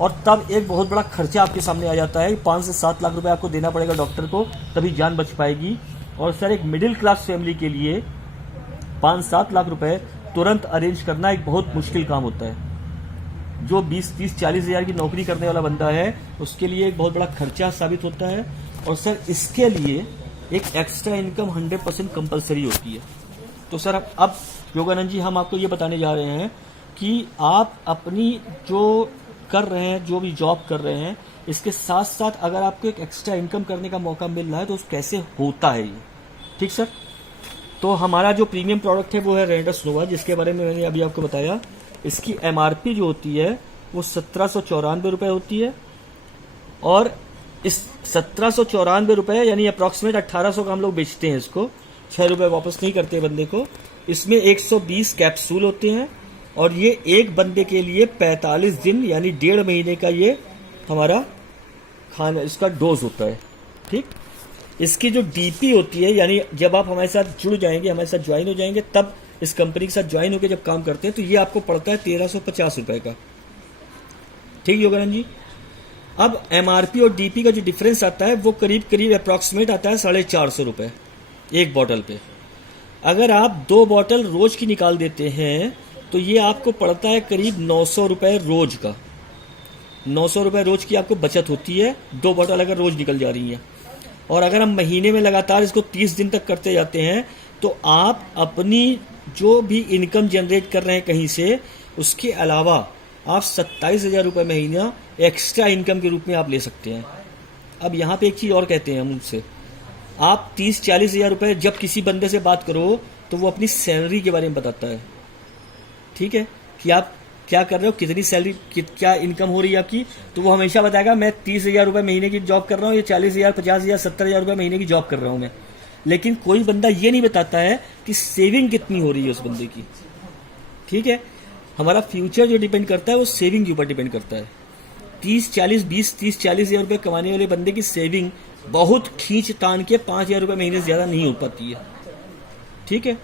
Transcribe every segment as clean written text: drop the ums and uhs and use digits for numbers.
और तब एक बहुत बड़ा खर्चा आपके सामने आ जाता है। 5 से 7 लाख रुपए आपको देना पड़ेगा डॉक्टर को, तभी जान बच पाएगी। और सर एक मिडिल क्लास फैमिली के लिए 5-7 लाख रुपए तुरंत अरेंज करना एक बहुत मुश्किल काम होता है। जो 20-30-40 हज़ार की नौकरी करने वाला बंदा है उसके लिए एक बहुत बड़ा खर्चा साबित होता है। और सर इसके लिए एक एक्स्ट्रा इनकम 100% कंपलसरी होती है। तो सर अब योगानंद जी हम आपको ये बताने जा रहे हैं कि आप अपनी जो कर रहे हैं, जो भी जॉब कर रहे हैं, इसके साथ साथ अगर आपको एक एक्स्ट्रा इनकम करने का मौका मिल रहा है तो कैसे होता है ये, ठीक सर। तो हमारा जो प्रीमियम प्रोडक्ट है वो है रेनेडस नोवा, जिसके बारे में मैंने अभी आपको बताया। इसकी MRP जो होती है वो 1794 रुपये होती है। और इस 1794 रुपये यानी अप्रॉक्सीमेट 1800 का हम लोग बेचते हैं इसको, 6 रुपये वापस नहीं करते बंदे को। इसमें 120 कैप्सूल होते हैं और ये एक बंदे के लिए 45 दिन यानी 1.5 महीने का ये हमारा खाना इसका डोज होता है, ठीक। इसकी जो DP होती है, यानी जब आप हमारे साथ जुड़ जाएंगे, हमारे साथ ज्वाइन हो जाएंगे, तब इस कंपनी के साथ ज्वाइन होकर जब काम करते हैं तो ये आपको पड़ता है 1350 रुपए का, ठीक योगानंद जी। अब MRP और DP का जो डिफरेंस आता है वो करीब करीब अप्रॉक्सीमेट आता है 450 रुपए एक बॉटल पे। अगर आप 2 बॉटल रोज की निकाल देते हैं तो ये आपको पड़ता है करीब 900 रुपए रोज का। 900 रुपए रोज की आपको बचत होती है 2 बॉटल अगर रोज निकल जा रही हैं। और अगर हम महीने में लगातार इसको 30 दिन तक करते जाते हैं तो आप अपनी जो भी इनकम जनरेट कर रहे हैं कहीं से, उसके अलावा आप 27,000 रुपये महीना एक्स्ट्रा इनकम के रूप में आप ले सकते हैं। अब यहाँ पे एक चीज़ और कहते हैं हम उनसे, आप 30-40 हज़ार रुपये जब किसी बंदे से बात करो तो वो अपनी सैलरी के बारे में बताता है, ठीक है, कि आप क्या कर रहे हो, कितनी सैलरी, क्या इनकम हो रही है आपकी। तो वो हमेशा बताएगा मैं 30,000 रुपये महीने की जॉब कर रहा हूँ, ये 40,000, 50,000, 70,000 रुपये महीने की जॉब कर रहा हूँ मैं। लेकिन कोई बंदा ये नहीं बताता है कि सेविंग कितनी हो रही है उस बंदे की, ठीक है। हमारा फ्यूचर जो डिपेंड करता है वो सेविंग के ऊपर डिपेंड करता है। 30-40 हज़ार रुपये कमाने वाले बंदे की सेविंग बहुत खींच तान के 5,000 रुपये महीने से ज़्यादा नहीं हो पाती है, ठीक है।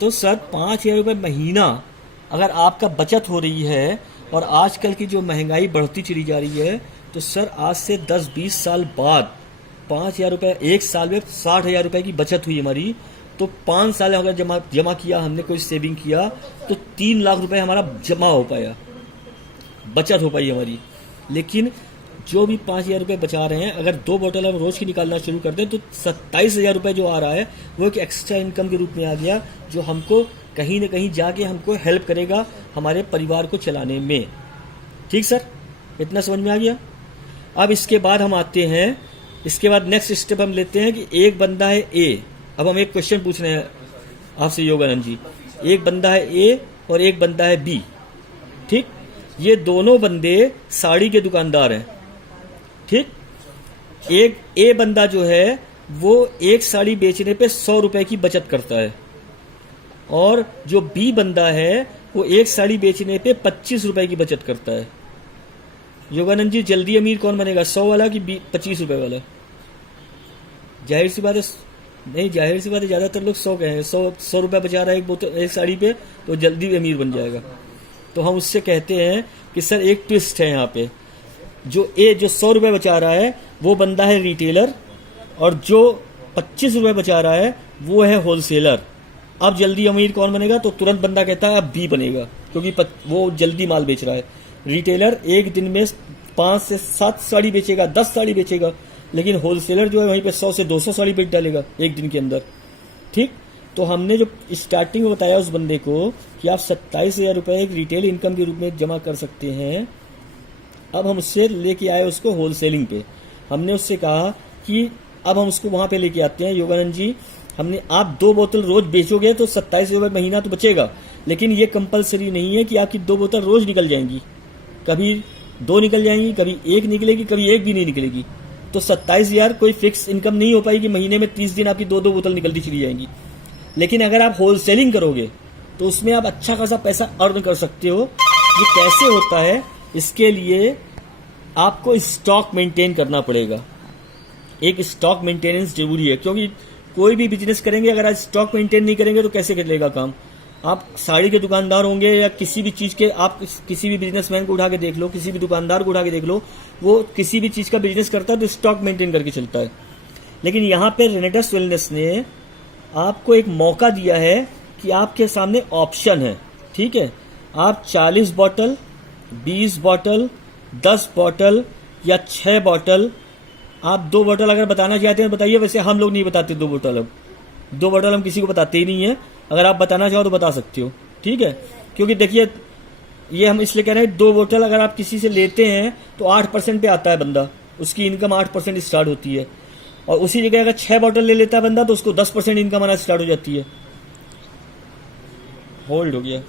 तो सर 5,000 रुपये महीना अगर आपका बचत हो रही है और आजकल की जो महंगाई बढ़ती चली जा रही है, तो सर आज से 10-20 साल बाद 5,000 रुपये एक साल में 60,000 रुपये की बचत हुई हमारी। तो 5 साल अगर जमा किया हमने, कोई सेविंग किया, तो 3 लाख रुपए हमारा जमा हो पाया, बचत हो पाई हमारी। लेकिन जो भी 5,000 रुपये बचा रहे हैं, अगर 2 बोतल हम रोज की निकालना शुरू कर दें तो 27,000 रुपये जो आ रहा है वो एक एक्स्ट्रा इनकम के रूप में आ गया, जो हमको कहीं ना कहीं जाके हमको हेल्प करेगा हमारे परिवार को चलाने में, ठीक सर, इतना समझ में आ गया। अब इसके बाद हम आते हैं, इसके बाद नेक्स्ट स्टेप हम लेते हैं कि एक बंदा है A। अब हम एक क्वेश्चन पूछ रहे हैं आपसे योगानंद जी, एक बंदा है A और एक बंदा है B, ठीक। ये दोनों बंदे साड़ी के दुकानदार हैं, ठीक। एक A बंदा जो है वो एक साड़ी बेचने पे 100 रुपए की बचत करता है, और जो B बंदा है वो एक साड़ी बेचने पे 25 रुपए की बचत करता है। योगानंद जी जल्दी अमीर कौन बनेगा, 100 वाला कि 25 रुपए वाला? जाहिर सी बात है, नहीं जाहिर सी बात है, ज्यादातर लोग 100 कहें, 100 रुपए बचा रहा है एक बोतल एक साड़ी पे तो जल्दी अमीर बन जाएगा। तो हम उससे कहते हैं कि सर एक ट्विस्ट है यहाँ पे, जो 100 रुपए बचा रहा है वो बंदा है रिटेलर, और जो 25 रुपए बचा रहा है वो है होलसेलर। अब जल्दी अमीर कौन बनेगा? तो तुरंत बंदा कहता है अब B बनेगा, क्योंकि वो जल्दी माल बेच रहा है। रिटेलर एक दिन में 5 से 7 साड़ी बेचेगा, 10 साड़ी बेचेगा, लेकिन होलसेलर जो है वहीं पे 100 से 200 साड़ी बेच डालेगा एक दिन के अंदर, ठीक। तो हमने जो स्टार्टिंग में बताया उस बंदे को कि आप 27,000 रुपये एक रिटेल इनकम के रूप में जमा कर सकते हैं। अब हम उससे लेके आए उसको होलसेलिंग पे। हमने उससे कहा कि अब हम उसको वहां पे लेके आते हैं योगानंद जी, हमने आप 2 बोतल रोज बेचोगे तो 27 रुपये महीना तो बचेगा, लेकिन ये कंपलसरी नहीं है कि आपकी 2 बोतल रोज निकल जाएंगी। कभी 2 निकल जाएंगी, कभी 1 निकलेगी, कभी 1 भी नहीं निकलेगी। तो 27,000 कोई फिक्स इनकम नहीं हो पाएगी, महीने में 30 दिन आपकी 2-2 बोतल निकलती चली जाएंगी। लेकिन अगर आप होलसेलिंग करोगे तो उसमें आप अच्छा खासा पैसा अर्न कर सकते हो। ये कैसे होता है? इसके लिए आपको स्टॉक मेंटेन करना पड़ेगा। एक स्टॉक मेंटेनेंस जरूरी है, क्योंकि कोई भी बिजनेस करेंगे अगर आज स्टॉक मेंटेन नहीं करेंगे तो कैसे चलेगा काम। आप साड़ी के दुकानदार होंगे या किसी भी चीज के, आप किसी भी बिजनेसमैन को उठा के देख लो, किसी भी दुकानदार को उठा के देख लो, वो किसी भी चीज का बिजनेस करता है तो स्टॉक मेंटेन करके चलता है। लेकिन यहाँ पे रेनेडस वेलनेस ने आपको एक मौका दिया है कि आपके सामने ऑप्शन है, ठीक है। आप 40 बॉटल, 20 बॉटल, 10 बॉटल या 6 बॉटल, आप 2 बॉटल अगर बताना चाहते हैं बताइए। वैसे हम लोग नहीं बताते 2 बॉटल, अब 2 बॉटल हम किसी को बताते ही नहीं है। अगर आप बताना चाहो तो बता सकते हो, ठीक है। क्योंकि देखिए ये हम इसलिए कह रहे हैं 2 बोतल अगर आप किसी से लेते हैं तो 8% पे आता है बंदा, उसकी इनकम 8% स्टार्ट होती है। और उसी जगह अगर 6 बॉटल ले लेता है बंदा तो उसको 10% इनकम आना स्टार्ट हो जाती है। होल्ड हो गया।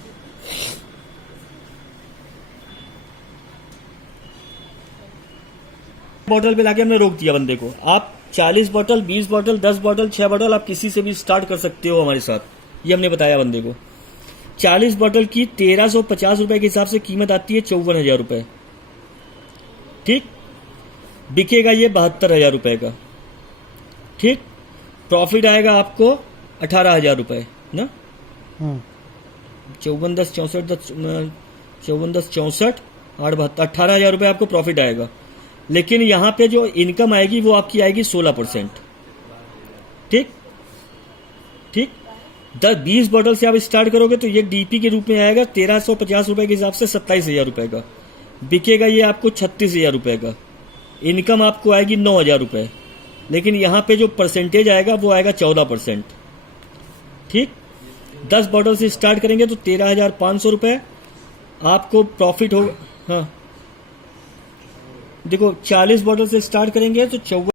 बॉटल पे लाके हमने रोक दिया बंदे को। आप 40 बॉटल, 20 बॉटल, 10 बॉटल, 6 बॉटल आप किसी से भी स्टार्ट कर सकते हो हमारे साथ, ये हमने बताया बंदे को। 40 बॉटल की 1350 रुपए के हिसाब से कीमत आती है 54,000 रुपए, ठीक। बिकेगा ये 72,000 रुपए का, ठीक। प्रॉफिट आएगा आपको 18,000 रुपए ना, 54 10 64 54 10 64 8 72 18,000 रुपए आपको प्रॉफिट आएगा। लेकिन यहाँ पे जो इनकम आएगी वो आपकी आएगी 16%, ठीक ठीक। 20 बॉटल से आप स्टार्ट करोगे तो ये डीपी के रूप में आएगा 1350 रुपए के हिसाब से 27,000 रुपए का। बिकेगा ये आपको 36,000 रुपए का। इनकम आपको आएगी 9,000 रुपए। लेकिन यहाँ पे जो परसेंटेज आएगा वो आएगा 14%, ठीक। 10 बॉटल से स्टार्ट करेंगे तो 13,500 रुपए आपको प्रॉफिट होगा। हाँ देखो 40 बॉटल से स्टार्ट करेंगे तो 54